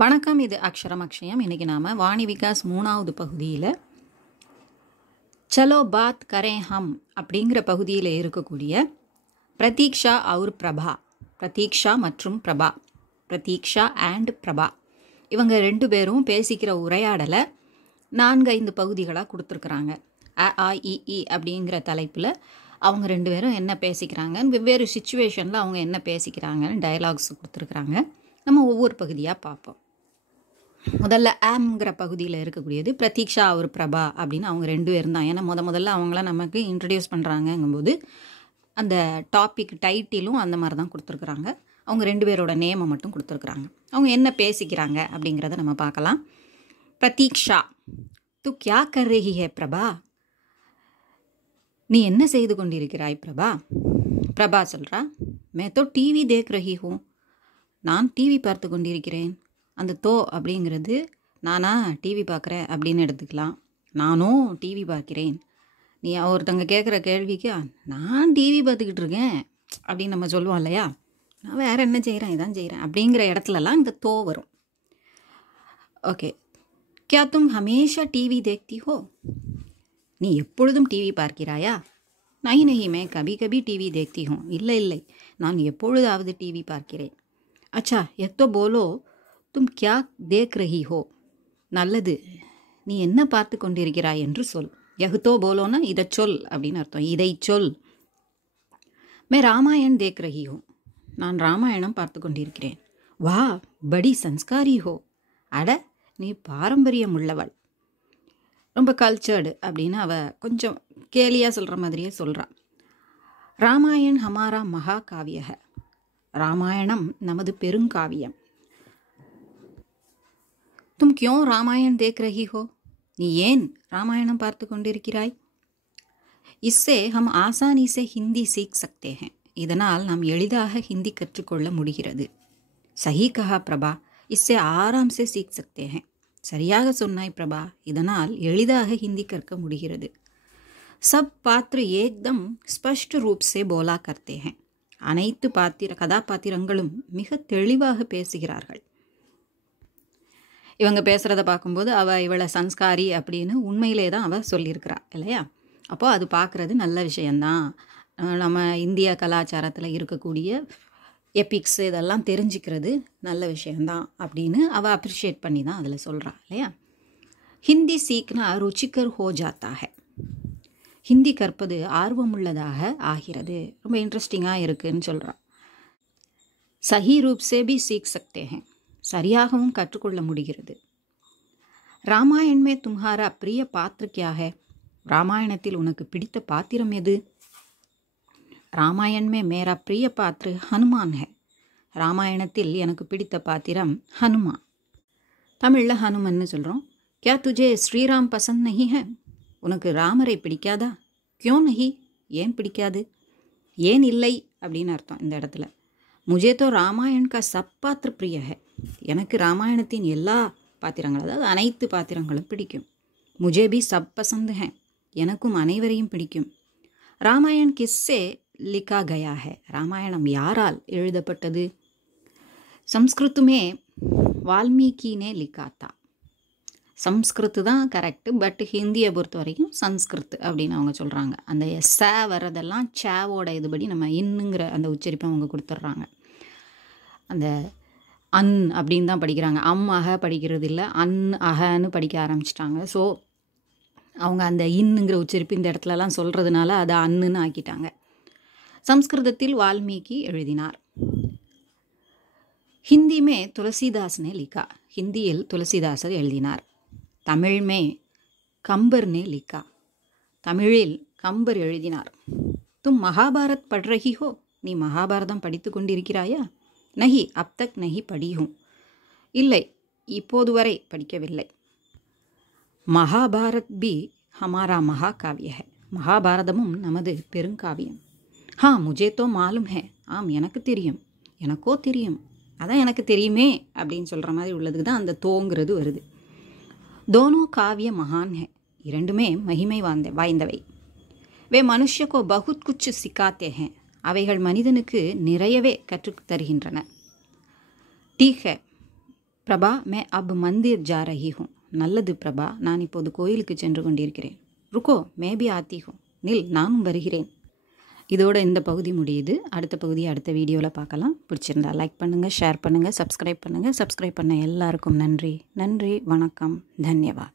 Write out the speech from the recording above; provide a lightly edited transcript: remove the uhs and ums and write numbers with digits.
வணக்கம், இது அக்ஷரம் அக்ஷயம். இன்றைக்கி நாம் வாணி விகாஸ் 3வது பகுதியில் சலோ பாத் கரேன் ஹம் அப்படிங்கிற பகுதியில் இருக்கக்கூடிய பிரதீக்ஷா அவுர் பிரபா, பிரதீக்ஷா மற்றும் பிரபா, பிரதீக்ஷா அண்ட் பிரபா இவங்க 2 பேரும் பேசிக்கிற உரையாடலை 4-5 பகுதிகளாக கொடுத்துருக்குறாங்க. அ அப்படிங்கிற தலைப்பில் அவங்க 2 பேரும் என்ன பேசிக்கிறாங்கன்னு, வெவ்வேறு சுச்சுவேஷனில் அவங்க என்ன பேசிக்கிறாங்கன்னு டயலாக்ஸ் கொடுத்துருக்குறாங்க. நம்ம ஒவ்வொரு பகுதியாக பார்ப்போம். முதல்ல ஆம்ங்கிற பகுதியில் இருக்கக்கூடியது பிரதீக்ஷா ஒரு பிரபா அப்படின்னு அவங்க 2 பேரும் தான். ஏன்னா முதல்ல அவங்கள நமக்கு இன்ட்ரடியூஸ் பண்ணுறாங்கங்கும்போது அந்த டாபிக் டைட்டிலும் அந்த மாதிரி தான் கொடுத்துருக்குறாங்க. அவங்க 2 பேரோட நேமை மட்டும் கொடுத்துருக்குறாங்க. அவங்க என்ன பேசிக்கிறாங்க அப்படிங்கிறத நம்ம பார்க்கலாம். பிரதீக்ஷா, து கியா கர் ரஹி ஹே பிரபா, நீ என்ன செய்து கொண்டிருக்கிறாய் பிரபா? பிரபா சொல்கிறா, மே தோ டிவி தேக் ரஹி ஹூ, நான் டிவி பார்த்து கொண்டிருக்கிறேன். அந்த தோ அப்படிங்கிறது நானா டிவி பார்க்குறேன் அப்படின்னு எடுத்துக்கலாம். நானும் டிவி பார்க்கிறேன். நீ ஒருத்தங்க கேட்குற கேள்விக்கு நான் டிவி பார்த்துக்கிட்டு இருக்கேன் அப்படின்னு நம்ம சொல்லுவோம் இல்லையா, நான் வேறு என்ன செய்கிறேன், இதான் செய்கிறேன் அப்படிங்கிற இடத்துலலாம் இந்த தோ வரும். ஓகே, கியா தும் ஹமேஷா டிவி தேக்தி ஹோ, நீ எப்பொழுதும் டிவி பார்க்கிறாயா? நஹி நஹி மே கபி கபி டிவி தேக்தி ஹூ, இல்லை நான் எப்பொழுதாவது டிவி பார்க்கிறேன். அச்சா எத்தோ போலோ தும் கியா தேக் ரஹி ஹோ, நல்லது நீ என்ன பார்த்து கொண்டிருக்கிறாய் என்று சொல். யஹ்தோ போலோன்னா இதை சொல் அப்படின்னு அர்த்தம், இதை சொல். மே ராமாயண் தேக் ரஹி ஹோ, நான் ராமாயணம் பார்த்து கொண்டிருக்கிறேன். வா படி சன்ஸ்காரி ஹோ, அட நீ பாரம்பரியம் உள்ளவள், ரொம்ப கல்ச்சர்டு அப்படின்னு அவ கொஞ்சம் கேலியாக சொல்கிற மாதிரியே சொல்கிறான். ராமாயண் ஹமாரா மகா காவிய, ராமாயணம் நமது பெருங்காவியம். தும் கியோ ராமாயண் தேக் ரஹி ஹோ, நீ ஏன் ராமாயணம் பார்த்து கொண்டிருக்கிறாய்? இஸ்ஸே ஹம் ஆசானி சே ஹிந்தி சீக் சக்தே ஹேன், இதனால் நாம் எளிதாக ஹிந்தி கற்றுக்கொள்ள முடிகிறது. சஹி கஹா பிரபா, இஸ்ஸே ஆராம் சே சீக் சக்தே ஹேன், சரியாக சொன்னாய் பிரபா, இதனால் எளிதாக ஹிந்தி கற்க முடிகிறது. சப் பாத்திர ஏக்தம் ஸ்பஷ்ட ரூப் சே போலா கர்த்தே ஹேன், அனைத்து கதாபாத்திரங்களும் மிக தெளிவாக பேசுகிறார்கள். இவங்க பேசுகிறத பார்க்கும்போது அவள் இவளை சன்ஸ்காரி அப்படின்னு உண்மையிலே தான் அவள் சொல்லியிருக்கிறா இல்லையா. அப்போது அது பார்க்குறது நல்ல விஷயந்தான். நம்ம இந்திய கலாச்சாரத்தில் இருக்கக்கூடிய எபிக்ஸ் இதெல்லாம் தெரிஞ்சுக்கிறது நல்ல விஷயந்தான் அப்படின்னு அவள் அப்ரிஷியேட் பண்ணி தான் அதில் சொல்கிறா இல்லையா. ஹிந்தி சீக்னா ருச்சிகர் ஹோ ஜாத்தா ஹை, ஹிந்தி கற்பது ஆர்வமுள்ளதாக ஆகிறது, ரொம்ப இன்ட்ரெஸ்டிங்காக இருக்குதுன்னு சொல்கிறான். சஹி ரூப் சே பி சீக் சக்தே ஹேன், சரியாகவும் கற்றுக்கொள்ள முடிகிறது. ராமாயண் மே தும்ஹாரா பிரிய பாத்திர கியா ஹை, ராமாயணத்தில் உனக்கு பிடித்த பாத்திரம் எது? ராமாயண் மே மேரா பிரிய பாத்திர ஹனுமான் ஹை, ராமாயணத்தில் எனக்கு பிடித்த பாத்திரம் ஹனுமான். தமிழில் ஹனுமன்னு சொல்கிறோம். கியா துஜே ஸ்ரீராம் பசந்த் நஹி ஹை, உனக்கு ராமரை பிடிக்காதா? கியோ நஹி, ஏன் பிடிக்காது? ஏன் இல்லை அப்படின்னு அர்த்தம் இந்த இடத்துல. முஜே தோ ராமாயண் கா சப் பாத்திர பிரிய ஹை, எனக்கு ராமாயணத்தின் எல்லா பாத்திரங்கள், அதாவது அனைத்து பாத்திரங்களும் பிடிக்கும். முஜே பி சப் பசந்த் ஹை, எனக்கும் அனைவரையும் பிடிக்கும். ராமாயண் கிஸ்ஸே லிக்கா கயா ஹை, ராமாயணம் யாரால் எழுதப்பட்டது? சம்ஸ்கிருத்துமே வால்மீகினே லிக்காத்தா, சம்ஸ்கிருத்து தான் கரெக்டு, பட் ஹிந்தியை பொறுத்த வரைக்கும் சன்ஸ்கிருத் அப்படின்னு அவங்க சொல்கிறாங்க. அந்த ச வர்றதெல்லாம் சேவோட இதுபடி நம்ம இன்னுங்கிற அந்த உச்சரிப்பை அவங்க கொடுத்துட்றாங்க. அந்த அன் அப்படின்னு தான் படிக்கிறாங்க, அக படிக்கிறது இல்லை, அகன்னு படிக்க ஆரம்பிச்சிட்டாங்க. ஸோ அவங்க அந்த இன்னுங்கிற உச்சரிப்பு இந்த இடத்துலலாம் சொல்கிறதுனால அதை அன்னுன்னு ஆக்கிட்டாங்க. சம்ஸ்கிருதத்தில் வால்மீகி எழுதினார். ஹிந்திமே துளசிதாஸ்னே லிக்கா, ஹிந்தியில் துளசிதாசர் எழுதினார். தமிழ்மே கம்பர்னே லிக்கா, தமிழில் கம்பர் எழுதினார். தும் மகாபாரத் பட் ரஹி ஹோ, நீ மகாபாரதம் படித்து கொண்டிருக்கிறாயா? நஹி அப் தக் நஹி படிஹூம், இல்லை இப்போது வரை படிக்கவில்லை. மகாபாரத் பி ஹமாரா மகா காவிய ஹை, மகாபாரதமும் நமது பெருங்காவியம். ஹா முஜே தோ மாலும் ஹே, ஆம் எனக்கு தெரியும், எனக்கோ தெரியும், அதான் எனக்கு தெரியுமே அப்படின்னு சொல்கிற மாதிரி உள்ளதுக்கு தான் அந்த தோங்கிறது வருது. தோனோ காவிய மகான் ஹை, இரண்டுமே மகிமை வாய்ந்தவை. வே மனுஷ்யக்கோ பகுத் குச்சு சிக்காத்தே ஹே, அவைகள் மனிதனுக்கு நிறையவே கற்றுத் தருகின்றன. டீக் ஹை, பிரபா மே அப் மந்திர் ஜா ரஹி ஹூம். நல்லது பிரபா, நான் இப்போது கோயிலுக்கு சென்று கொண்டிருக்கிறேன். ருக்கோ மே பி ஆத்தி ஹூம். நில், நானும் வருகிறேன். இதோட இந்த பகுதி முடியுது. அடுத்த பகுதியை அடுத்த வீடியோவில் பார்க்கலாம். பிடிச்சிருந்தா லைக் பண்ணுங்கள், ஷேர் பண்ணுங்கள், சப்ஸ்கிரைப் பண்ணுங்கள். சப்ஸ்கிரைப் பண்ண எல்லாருக்கும் நன்றி. நன்றி, வணக்கம், தன்யவாத்.